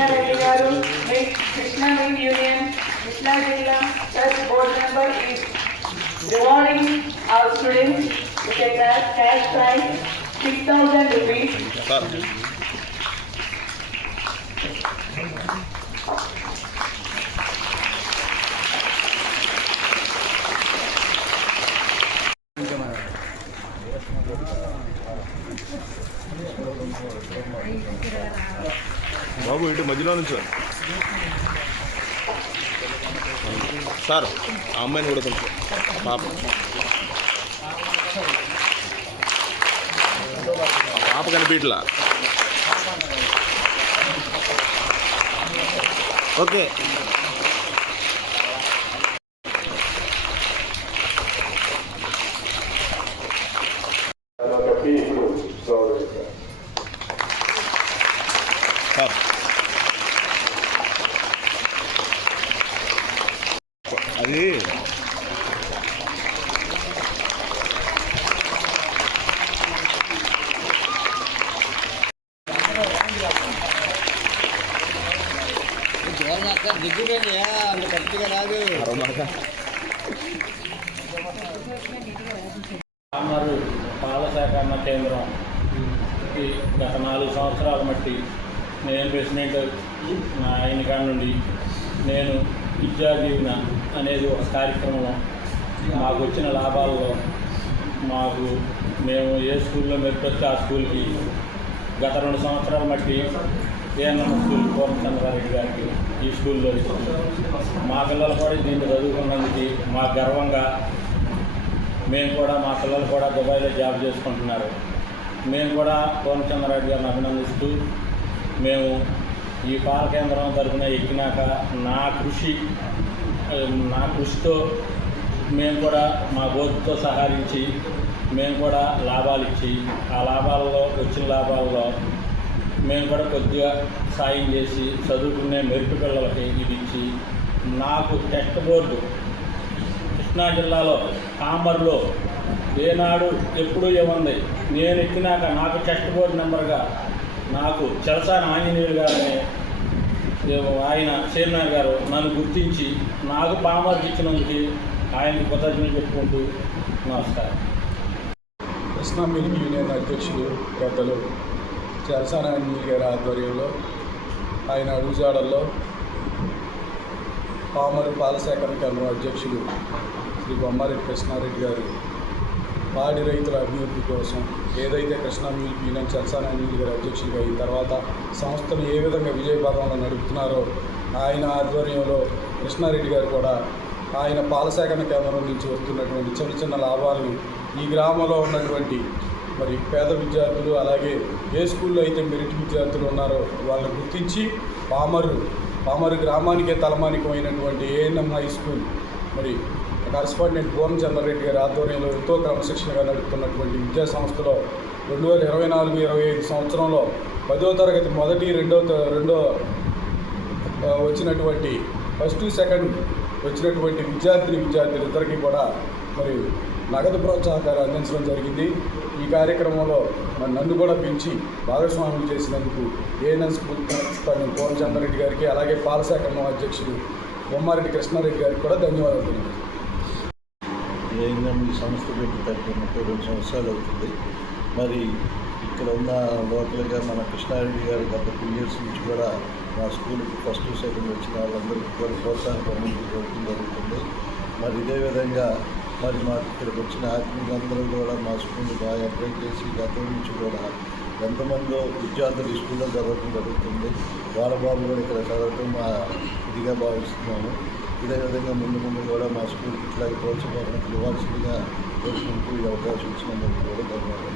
Krishna Reddy Garu, Krishna Mill Union, Krishna Jilla Church Board Member is rewarding our students with a cash prize 6,000 rupees. బాబు ఇటు మధ్యలో నుంచి sir ఆ అమ్మాయిని కూడా కొంచెం పాప కనిపించలా. ఓకే సార్ అది అంత కరెక్ట్గా రాదు. పామరు పాల సేకరణ కేంద్రం గత 4 సంవత్సరాల మట్టి నేను ప్రెసిడెంట్ ఆయన కాడ నుండి నేను విద్యా దీవెన అనేది ఒక కార్యక్రమం మాకు వచ్చిన లాభాల్లో మేము ఏ స్కూల్లో మెరుపొస్తే ఆ స్కూల్కి గత 2 సంవత్సరాల మట్టి ఏఎన్ఎం స్కూల్ పూర్ణచంద్రారెడ్డి గారికి ఈ స్కూల్లో మా పిల్లలు కూడా దీన్ని చదువుకున్నందుకు మా గర్వంగా మేము కూడా మా పిల్లలు కూడా దుబాయ్లో జాబ్ చేసుకుంటున్నారు. మేము కూడా పూర్ణచంద్రారెడ్డి గారిని అభినందిస్తూ మేము ఈ పాల కేంద్రం తరఫున ఎక్కినాక నా కృషితో మేము కూడా మా బోధుతో సహకరించి మేము కూడా లాభాలు ఇచ్చి ఆ లాభాలలో వచ్చిన లాభాలలో మేము కూడా కొద్దిగా సాయం చేసి చదువుకునే మెరుపు పిల్లలకి ఇది ఇచ్చి నాకు టెస్ట్ బోర్డు కృష్ణా జిల్లాలో పామర్లో ఏనాడు ఎప్పుడూ ఏముంది నేను ఎక్కినాక నాకు టెస్ట్ బోర్డు నెంబర్గా నాకు చలసాని ఆంజనేయులు గారనే ఆయన చైర్మన్ గారు నన్ను గుర్తించి నాకు పామర్కి ఇచ్చినందుకు ఆయనకు కృతజ్ఞతలు చెప్పుకుంటూ నమస్కారం. కృష్ణా మిల్క్ యూనియన్ అధ్యక్షులు పెద్దలు చలసాని ఆంజనేయులు గారి ఆధ్వర్యంలో ఆయన అడుగుజాడల్లో పామరు పాల సేకరణ కేంద్రం అధ్యక్షులు శ్రీ బొమ్మారెడ్డి కృష్ణారెడ్డి గారు పాడి రైతుల అభివృద్ధి కోసం ఏదైతే కృష్ణా మిల్క్ యూనియన్ చలసాని ఆంజనేయులు గారి అధ్యక్షులుగా అయిన తర్వాత సంస్థను ఏ విధంగా విజయపథంలో నడుపుతున్నారో ఆయన ఆధ్వర్యంలో కృష్ణారెడ్డి గారు కూడా ఆయన పాల సేకరణ కేంద్రం నుంచి వస్తున్నటువంటి చిన్న చిన్న లాభాలను ఈ గ్రామంలో ఉన్నటువంటి మరి పేద విద్యార్థులు అలాగే ఏ స్కూల్లో అయితే మెరిట్ విద్యార్థులు ఉన్నారో వాళ్ళని గుర్తించి పామరు గ్రామానికే తలమానికమైనటువంటి ఏఎన్ఎం హై స్కూల్ మరి కరస్పాండెంట్ పూర్ణచంద్రారెడ్డి గారి ఆధ్వర్యంలో ఎంతో క్రమశిక్షణగా నడుపుతున్నటువంటి విద్యా సంస్థలో 2024-25 సంవత్సరంలో 10వ తరగతి మొదటి రెండో వచ్చినటువంటి ఫస్ట్ సెకండ్ వచ్చినటువంటి విద్యార్థులిద్దరికీ కూడా మరి నగదు ప్రోత్సాహకాలు అందించడం జరిగింది. ఈ కార్యక్రమంలో మరి నన్ను కూడా పెంచి భాగస్వాములు చేసినందుకు ఏఎన్ఎం స్కూల్ ప్రిన్సిపాల్ పూర్ణచంద్రారెడ్డి గారికి అలాగే పాల సేకరణ అధ్యక్షుడు బొమ్మారెడ్డి కృష్ణారెడ్డి గారికి కూడా ధన్యవాదాలు తెలియజేస్తాను. ఏఎన్ఎం ఈ సంస్థ పెట్టి 32 సంవత్సరాలు అవుతుంది. మరి ఇక్కడ ఉన్న లోకల్గా మన కృష్ణారెడ్డి గారు గత 2 years నుంచి కూడా మా స్కూల్కి ఫస్ట్ సెకండ్ వచ్చిన వాళ్ళందరికీ కూడా ప్రోత్సాహం జరుగుతుంది. మరి ఇదే విధంగా మరి మాకు ఇక్కడికి వచ్చిన ఆత్మీయులందరూ కూడా మా స్కూల్ని బాగా అప్లై చేసి గతం నుంచి కూడా ఎంతమందో విద్యార్థులు ఈ స్కూల్లో చదవడం జరుగుతుంది. వాళ్ళ బాబు కూడా ఇక్కడ చదవటం మా ఇదిగా భావిస్తున్నాము. ఇదే విధంగా ముందు కూడా మా స్కూల్కి ఇట్లాగే ప్రోత్సాహం ఇవ్వాల్సిందిగా కోరుకుంటూ ఈ అవకాశం ఇచ్చినందుకు కూడా ధన్యవాదాలు.